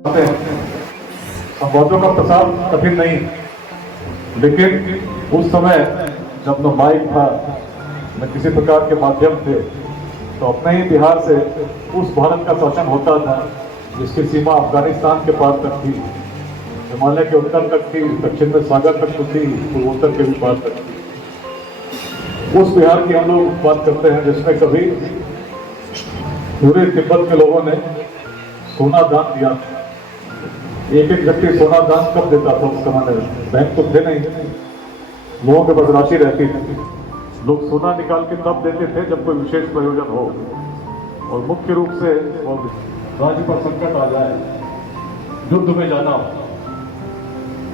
संवादों का प्रसार कठिन नहीं, लेकिन उस समय जब न माइक था न किसी प्रकार के माध्यम थे, तो अपने ही बिहार से उस भारत का शासन होता था जिसकी सीमा अफगानिस्तान के पार तक थी, हिमालय के उत्तर तक थी, दक्षिण में सागर तक तो थी, पूर्वोत्तर के भी पार तक थी। उस बिहार की हम लोग बात करते हैं जिसमें कभी पूरे तिब्बत के लोगों ने सोना दान दिया। एक एक व्यक्ति सोना दान कब देता था उस समय में? बैंक तो थे नहीं, लोगों के पास राशि रहती थी। लोग सोना निकाल के तब देते थे जब कोई विशेष प्रयोजन हो, और मुख्य रूप से राज्य पर संकट आ जाए, युद्ध में जाना हो।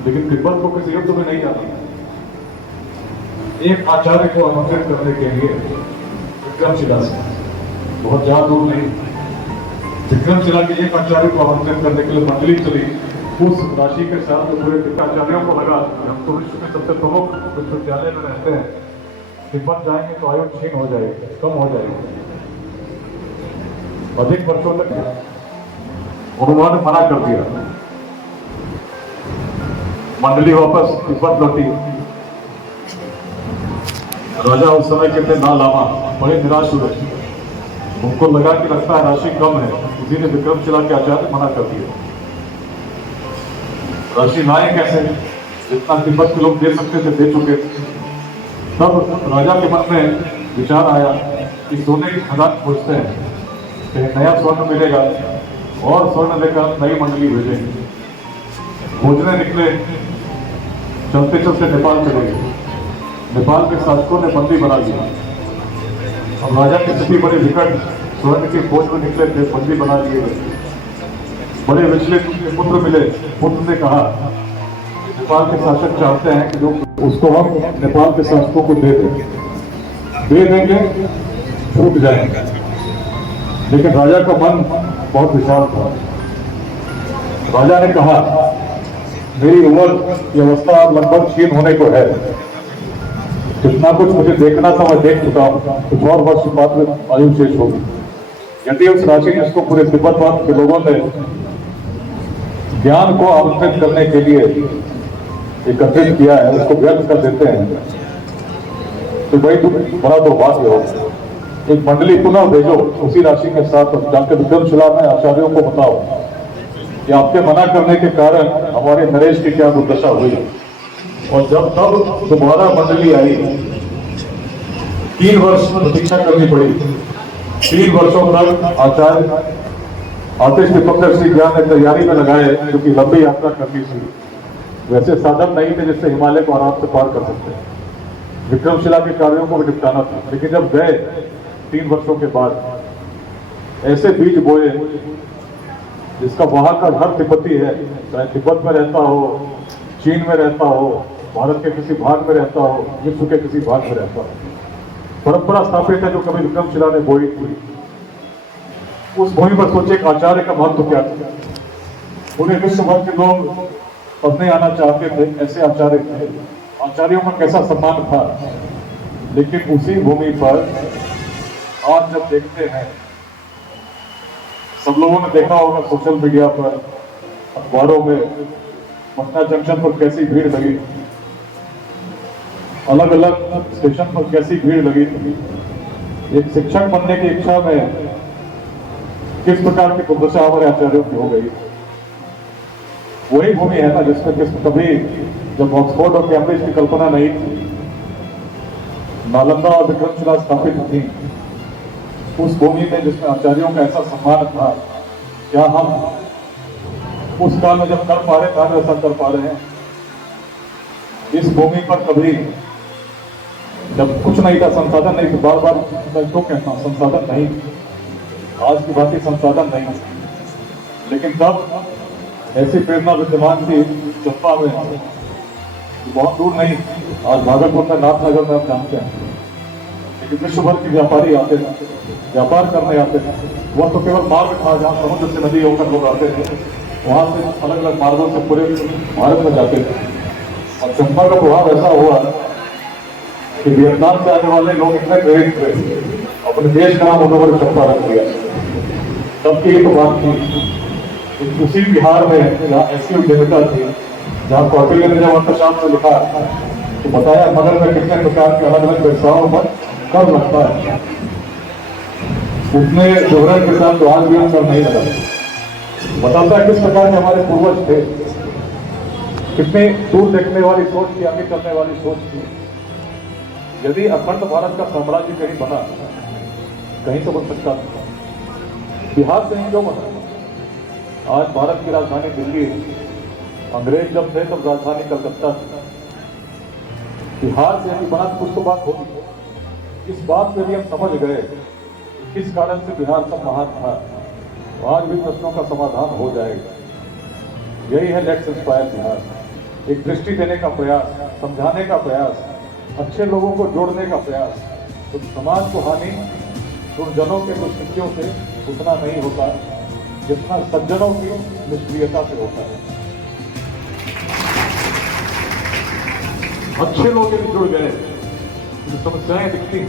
लेकिन तिब्बत को किसी युद्ध में नहीं जाना। एक आचार्य को आमंत्रित करने के लिए विक्रमशिला से, बहुत ज्यादा दूर नहीं, विक्रमशिला के एक आचार्य को आमंत्रित करने के लिए मंडली चली। उस राशि के साथ पूरे आचार्यों को लगा कि हम तो विश्व के सबसे प्रमुख विश्वविद्यालय में रहते हैं, तिब्बत जाएंगे तो आयु क्षीण हो जाएगी, कम हो जाएगी, अधिक वर्षों तक। उन्होंने मना कर दिया। मंडली वापस तिब्बत लौटी। राजा उस समय के थे नालामा, बड़े निराश हुए। उनको लगा कि लगता है राशि कम है, किसी ने विक्रमशिला के आचार्य मना कर दिया। राशि लाए कैसे? जितना तिब्बत के लोग दे सकते थे दे चुके। तब राजा के मन में विचार आया कि सोने की खदान खोजते हैं, कहीं नया स्वर्ण मिलेगा और स्वर्ण लेकर नई मंडली भेजेंगे। खोजने निकले, चलते चलते नेपाल चले गए। नेपाल के शासकों ने बंदी बना दिया। अब राजा की स्थिति बड़ी विकट, स्वर्ण की खोज में निकले थे, बंदी बना दिए गए। बड़े विचलित पुत्र मिले। पुत्र ने कहा नेपाल के शासक चाहते हैं कि लोग उसको हम नेपाल के शासकों को दे देंगे, छूट जाएंगे। लेकिन राजा का मन बहुत विशाल था। राजा ने कहा मेरी उम्र की अवस्था लगभग क्षीण होने को है, जितना कुछ मुझे देखना था मैं देख चुका हूं, कुछ और वर्ष बाद में आयु शेष होगी। यदि उस राशि जिसको पूरे तिब्बत के लोगों ने ज्ञान को आमंत्रित करने के लिए एकत्रित किया है, उसको व्यक्त कर देते हैं, तो भाई बड़ा दुर्भाग्य हो। एक मंडली पुनः भेजो उसी राशि के साथ, जाकर विक्रमशिला में आचार्यों को बताओ कि आपके मना करने के कारण हमारे नरेश की क्या दुर्दशा हुई। और जब तब दोबारा मंडली आई, 3 वर्ष प्रतीक्षा करनी पड़ी। 3 वर्षों तक आचार्य आतिश दीपक श्री ज्ञान ने तैयारी में लगाए, क्योंकि लंबी यात्रा करनी थी। वैसे साधन नहीं थे जिससे हिमालय को आराम से पार कर सकते। विक्रमशिला के कार्यों को भी निपटाना था। लेकिन जब गए 3 वर्षों के बाद, ऐसे बीज बोए जिसका वहां का हर तिब्बती है, चाहे तिब्बत में रहता हो, चीन में रहता हो, भारत के किसी भाग में रहता हो, विश्व के किसी भाग में रहता हो, परंपरा स्थापित है जो कभी विक्रमशिला ने बोई थी। उस भूमि पर सोचे आचार्य का महत्व क्या था। पूरे विश्व भर के लोग पढ़ने आना चाहते थे, ऐसे आचार्य थे। आचार्यों का कैसा सम्मान था। लेकिन उसी भूमि पर आज जब देखते हैं, सब लोगों ने देखा होगा सोशल मीडिया पर, अखबारों में, पटना जंक्शन पर कैसी भीड़ लगी, अलग अलग स्टेशन पर कैसी भीड़ लगी थी। एक शिक्षक बनने की इच्छा में किस प्रकार की दुर्दशा हमारे आचार्यों की हो गई। वही भूमि है ना जिसमें कभी जब ऑक्सफोर्ड और कैम्ब्रिज की कल्पना नहीं थी, नालंदा और विक्रमशिला स्थापित थी, उस भूमि में जिसमें आचार्यों का ऐसा सम्मान था, क्या हम उस काल में जब कर पा रहे थे वैसा कर पा रहे हैं? इस भूमि पर कभी जब कुछ नहीं था, संसाधन नहीं थे, बार बार मैं तो कहता हूं संसाधन नहीं, आज की भांति संसाधन नहीं, लेकिन तब ऐसी प्रेरणा विद्यमान थी चंपा में, बहुत दूर नहीं, आज भागलपुर में नाथनगर में आप जानते हैं। लेकिन विश्व भर के व्यापारी आते थे, व्यापार करने आते थे। वह तो केवल मार्ग था जहाँ समुद्र से नदी होकर लोग आते थे, वहां से अलग अलग मार्गों से पूरे भारत में जाते थे। और चंपा का प्रभाव ऐसा हुआ कि वियतनाम से आने वाले लोग इतने प्रेरित थे, अपने देश का नाम उन्होंने चंपा रख दिया। तब की एक बात थी। उसी बिहार में जहाँ ऐसी उद्यमिता थी, जहाँ कौटिल्य ने जब अर्थशास्त्र से लिखा तो बताया मगर में कितने प्रकार के अलग अलग व्यवसायों पर कर लगता है, उतने विवरण के साथ तो आज भी हम कर नहीं लगा। बताता है किस प्रकार के हमारे पूर्वज थे, कितने दूर देखने वाली सोच थी, आगे चलने वाली सोच थी। यदि अखंड भारत का साम्राज्य कहीं बना, कहीं तो बन सकता था, बिहार से ही क्यों बना? आज भारत की राजधानी दिल्ली है, अंग्रेज जब थे तब राजधानी कलकत्ता थी। बिहार से यदि बना तो कुछ तो बात होगी। इस बात पे भी हम समझ गए किस कारण से बिहार सब महान था, तो आज भी प्रश्नों का समाधान हो जाएगा। यही है लेट्स इंस्पायर बिहार, एक दृष्टि देने का प्रयास, समझाने का प्रयास, अच्छे लोगों को जोड़ने का प्रयास। तो समाज को हानि दुर्जनों के दुष्कृत्यों से उतना नहीं होता जितना सज्जनों की निष्क्रियता से होता है। अच्छे लोग यदि जुड़ गए तो समस्याएं दिखती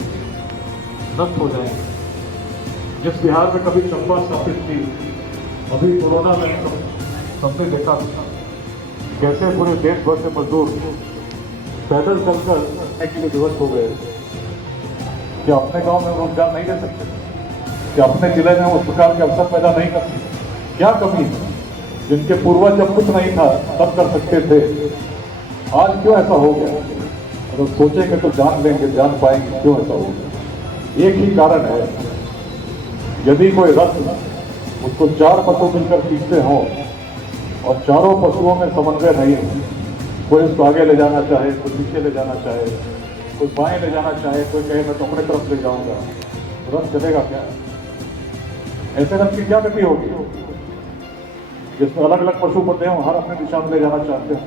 नष्ट हो जाएंगी। जिस बिहार में कभी चंपा स्थापित थी, अभी कोरोना में सबने देखा कैसे पूरे देश भर से मजदूर पैदल चलकर के लिए विवश हो गए। क्या अपने गांव में रोजगार नहीं दे सकते? क्या अपने जिले में उस प्रकार के अवसर पैदा नहीं कर सकते? क्या कमी है? जिनके पूर्वज जब कुछ नहीं था तब कर सकते थे, आज क्यों ऐसा हो गया? अगर सोचेंगे तो जान लेंगे, जान पाएंगे क्यों ऐसा हो गया। एक ही कारण है, यदि कोई रथ उसको 4 पशु मिलकर खींचते हों और चारों पशुओं में समन्वय नहीं है, कोई उसको आगे ले जाना चाहे, कोई पीछे ले जाना चाहे, कोई बाएं ले जाना चाहे, कोई कहे मैं तो अपने तरफ ले जाऊंगा, तो रथ चलेगा क्या? ऐसे रथ की क्या गति होगी जिसमें अलग अलग पशु पड़ते हैं, हर अपने दिशा में ले जाना चाहते हैं।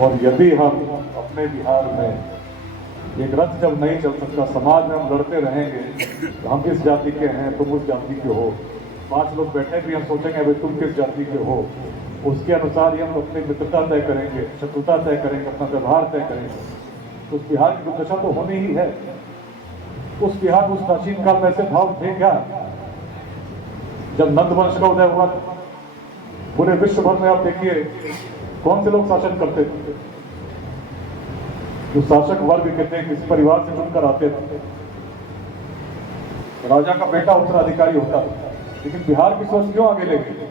और यदि हम अपने बिहार में एक रथ जब नहीं चल सकता, समाज में हम लड़ते रहेंगे तो हम इस जाति के हैं, तुम उस जाति के हो, 5 लोग बैठे भी हम सोचेंगे भाई तुम किस जाति के हो, उसके अनुसार ही हम अपनी मित्रता तय करेंगे, शत्रुता तय करेंगे, अपना व्यवहार तय करेंगे। तो उस बिहार की दुर्दशा तो होनी ही है। उस बिहार, उस प्राचीन काल में ऐसे भाव थे क्या? जब नंद वंश का उदय हुआ, पूरे विश्व भर में आप देखिए कौन से लोग शासन करते थे? जो शासक वर्ग के थे, किस परिवार से चुनकर आते थे। राजा का बेटा उत्तराधिकारी होता था। लेकिन बिहार की सोच क्यों आगे ले गई?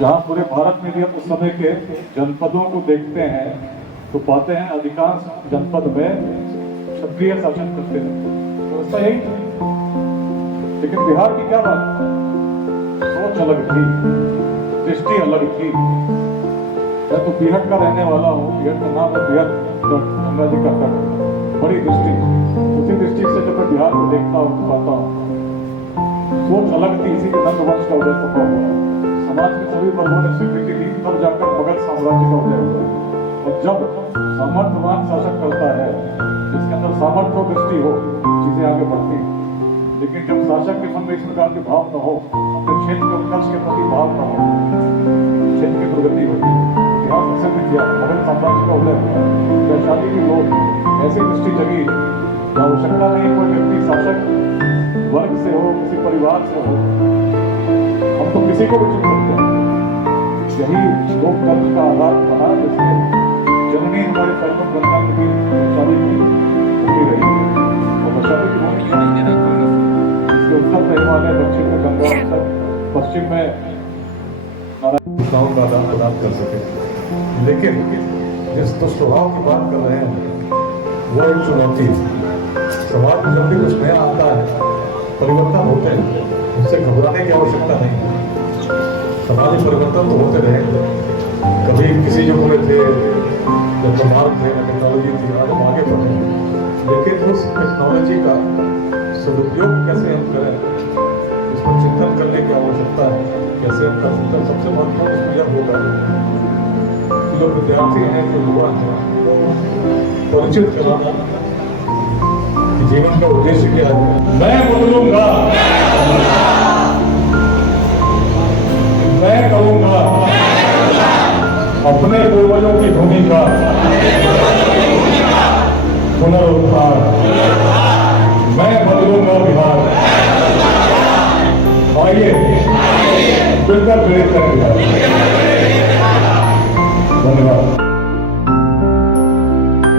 जहां पूरे भारत में भी हम उस समय के जनपदों को देखते हैं तो पाते हैं अधिकांश जनपद में क्षत्रिय शासन करते हैं। तो ऐसा यही था। लेकिन बिहार की क्या बात, सोच अलग थी, दृष्टि अलग थी। मैं तो बिहार का रहने वाला हूँ, बिहार का नाम है बिहार, गंगा जी का तट, बड़ी दृष्टि। उसी दृष्टि से जब मैं बिहार को देखता हूँ, पाता हूँ, सोच अलग थी। इसी के नंद वंश का उदय संभव हुआ। समाज के सभी वर्गों ने स्वीकृति दी, तब जाकर मगध साम्राज्य का उदय हुआ। और जब सामर्थ्यवान शासक करता है, जिसके अंदर सामर्थ्य और दृष्टि हो, चीजें आगे बढ़ती हैं। लेकिन जब शासक के मन में इस प्रकार के भाव न हो, अपने क्षेत्र के उत्कर्ष के प्रति भाव न हो, क्षेत्र की दुर्गति होती है। इतिहास सिद्ध किया, मगध साम्राज्य का उदय हुआ। वैशाली के लोग ऐसी दृष्टि जगी, आवश्यकता नहीं कोई व्यक्ति शासक वर्ग से हो, किसी परिवार से हो, हम तो किसी को भी चुन सकते हैं। यही लोकतंत्र का आधार बना, जिसमें जननी हमारे सर्वों गणतंत्र की वैशाली की भूमि रही है। और वैशाली की भूमि इसके उत्तर में हिमालय, दक्षिण में गंगा, उत्तर पश्चिम में नारायण का आदान प्रदान कर सके। लेकिन जिस दुष्प्रभाव की बात कर रहे हैं वो एक चुनौती है। समाज में जब भी कुछ नया आता है, परिवर्तन होते हैं, उससे घबराने की आवश्यकता नहीं है। समाज परिवर्तन तो होते रहेंगे। कभी किसी युग में थे जब समाज थे, टेक्नोलॉजी थी, आज हम आगे बढ़े। लेकिन उस टेक्नोलॉजी का सदुपयोग कैसे हम करें, इसमें चिंतन करने की आवश्यकता है। कैसे हम कर सकते हैं? सबसे महत्वपूर्ण उसमें यह होगा कि जो विद्यार्थी हैं, जो युवा हैं, वो परिचित कराना कि जीवन का उद्देश्य क्या है। मैं बदलूंगा, मैं करूंगा अपने पूर्वजों की भूमिका पुनरुत्थान। मैं बदलूंगा बिहार। आइए मिलकर प्रेरित करेंगे। धन्यवाद।